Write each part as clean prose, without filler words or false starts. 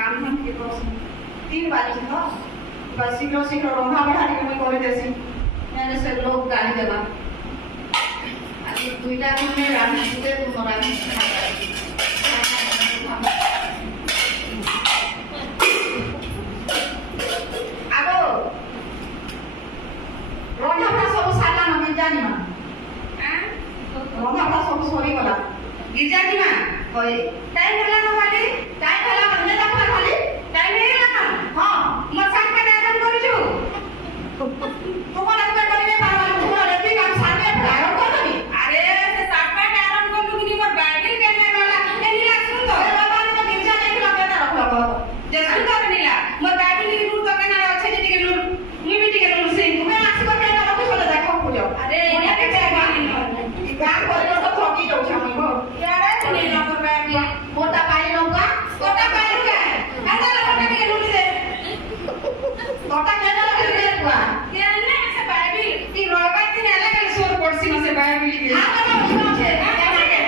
काम हम के तो 3 बाजी तो बस शीघ्र शीघ्र रंधा बढ़ा के मैं करे देसी मैंने से लोग गाली देबा आज दुईटा में रानी सुते तू रानी आगो रंधा सब साला न मैं जानी मा हां रंधा सब सरी गला गिरजा की मा होय टाइम होला न वाली टाइम होला बंदे तक वाली टाइम हे ना हां म साथ के आयोजन करू छु तुम्हारा तो करिए पावन तुम्हारा ठीक हम सामने आयोजन कर दबी अरे से साथ के आयोजन कर लू कि मोर बाइबिल केने वाला ए नीला सुन तो ए बाबा ने तो गिरजा देख ला केना रखलो जे सुन तो नीला मोर बाइबिल के लूट तो केना अच्छे जे के लूट मी भी के लूट से तुम्हें आस को केना रखी बोले देखो पूजो अरे ये के गान कर तो ठोकी जाऊ छ हम यारे नीला मोर बाइबिल कोटा पाई लौका कोटा पाई लौका अंदर कोटा के लूट दे कोटा केना लगे कुआ केने से बाइबिल ती रोगा ती नेला के सोर पड़सी न से बाइबिल के हां बाबा उठो छे केना के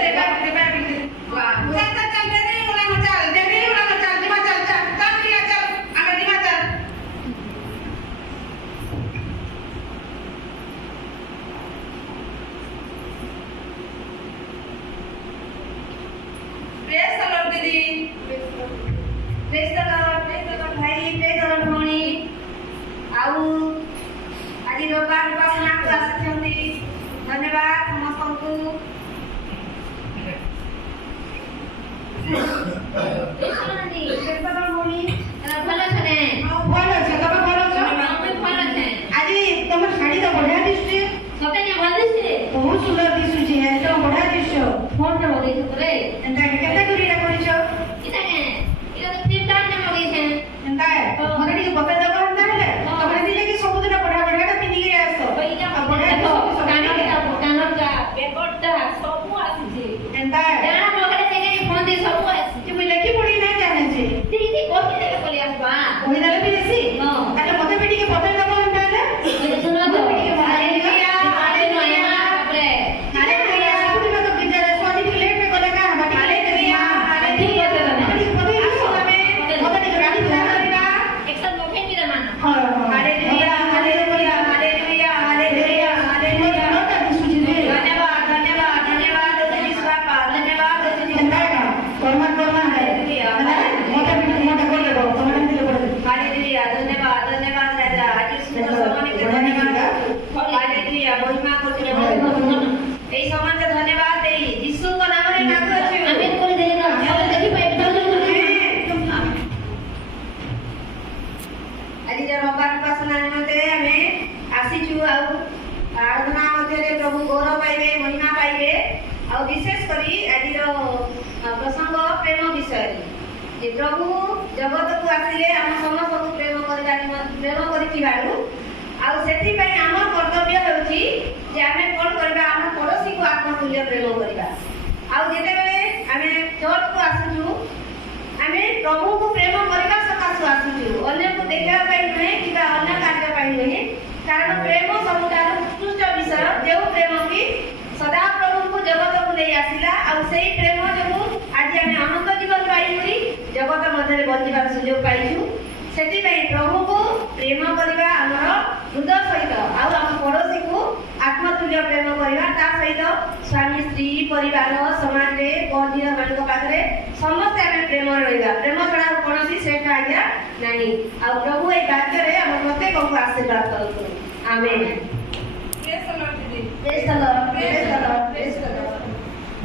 दे बाइबिल दे वाह चल चल चल दे रे उला न चल दे रे उला न चल दिमा चल चल चल लिया चल आगे दिमा चल प्रेज द लॉर्ड दीदी प्रेज द लॉर्ड भाई प्रेज द लॉर्ड भौणी आउ आज रविवार उपासना को आसछन्ती धन्यवाद समस्तଙ୍କୁ ଭଲ ଛନେ ଭଲ ଅଛି ତମେ ଭଲ ଅଛ ଆମେ ଭଲ ଛେ ଆଜି ତମ ଶାଢୀ ତ ବଢିଆ ଦିଶୁଛି ସତେ ନେ ଭଲ ଦିଶେ ବହୁତ ସୁନ୍ଦର ଦିଶୁଛି ଏଟା ବଢିଆ ଦିଶୁଛ ଫୋନ୍ ରେ ମଗେଇଛୁ ରେ ଏନ୍ତା କେତେ ଦୂରିଟା କରିଛ ଇଟା କେ ଇଟା ତ ତିନଟା ନେ ମଗେଇଛେ ଏନ୍ତା ମତେ ଟିକେ ବତେଇ ଦେବ ଏନ୍ତା ହେଲେ ତମେ ଦିନେ କି ସବୁଦିନ ବଢିଆ ବଢିଆଟା ପିନ୍ଧିକି ଆସ ଏଇଟା ଆଉ ବଢିଆ କାନଟା ବେକଟା ସବୁ ଆସିଛି ଏନ୍ତା ଜାଣା ମଗରେ ଦେଖେ ଫୋନ୍ ଦେ ସବୁ ଆସିଛି ମୁଁ ଲେଖି ପଢି ନା ଜାଣେ ଯେ ଦିଦି କୋଠି ଦେଖେ ବୋଲି ଆସିବା କହିଦେଲେ ବି ଦେସି ହଁ ତାହେଲେ ମତେ ବି ଟିକେ ବତେଇ ଦେବ ଏନ୍ତା ହେଲେ ଶୁଣ ତ ହାଲେଲୁୟା ହାଲେଲୁୟା ତାପରେ ହାଲେଲୁୟା ସବୁଦିନ ତ ଗୀତରେ ସ୍ୱାମୀ ଟିକେ ଲେଟ୍ କଲେ କା ହବା ହାଲେଲୁୟା ହାଲେଲୁୟା ଟିକେ ବତେଇ ଦିଅ ତମେ ମତେ ଟିକେ ଗାଳି କରିବା ଏକ୍ସନ ମଗେଇନି ରେ ମାନ ହଁ hallelujah hallelujah hallelujah hallelujah hallelujah ନଟା ଦିଶୁଛି ରେ ଧନ୍ୟବାଦ ଧନ୍ୟବାଦ ଧନ୍ୟବାଦ ଦେବି ବାପା ଧନ୍ୟବାଦ ଦେବି ଧନ୍ୟବାଦ କର୍ମ ହାଲେଲୁୟା ମତେ ବି ମତେ କରି ଦେବ ତମେ ଟିକେ କରି ଦେବ हालेलुया धन्यवाद धन्यवाद राजा आज सुंदर समान के धन्यवाद हालेलुया महिमा करते एई समान के धन्यवाद देई यीशु को नाम रे नाम अछि आमेन कर दे ना अब देखि पाइ आज जे रविवार उपासना निमंते हमें आसीछु आ आराधना मध्ये प्रभु गौरव पाइबे महिमा पाइबे आ विशेष करी आज प्रसंग प्रेम विषय जे प्रभु जगत को आसिले हम समस्त को प्रेम करिबारु आ सेति पई हमर कर्तव्य होछि जे हमें कोन करबा हम पड़ोसी को आत्मतुल्य प्रेम करबा आ जेते बेले हमें चर्च को आसुछु हमें प्रभु को प्रेम करबा सकासु आसुछु अन्य को देखा पई नहीं कि अन्य कार्य पई नहीं कारण प्रेम सबुठार उत्कृष्ट विषय जे प्रेम की सदा प्रभु को जगत को ले आसिला आ सेई प्रेम जो आज हमें अनंत जीवन पाइबुरी जगत मध्य बंचिबार सुयोग पाइछु सेति पई प्रभु को प्रेम करबा हमर हृदय सहित आ हम पड़ोसी को आत्मतुल्य प्रेम करबा ता सहित स्वामी स्त्री परिवार समाज रे बंधीर मानक पाखरे समस्त हमें प्रेम रहइबा प्रेम छडा कोनोसी श्रेष्ठ आज्ञा नाही आ प्रभु ए वाक्य रे हम प्रत्येक को आशीर्वाद करतु आमेन प्रेज द लॉर्ड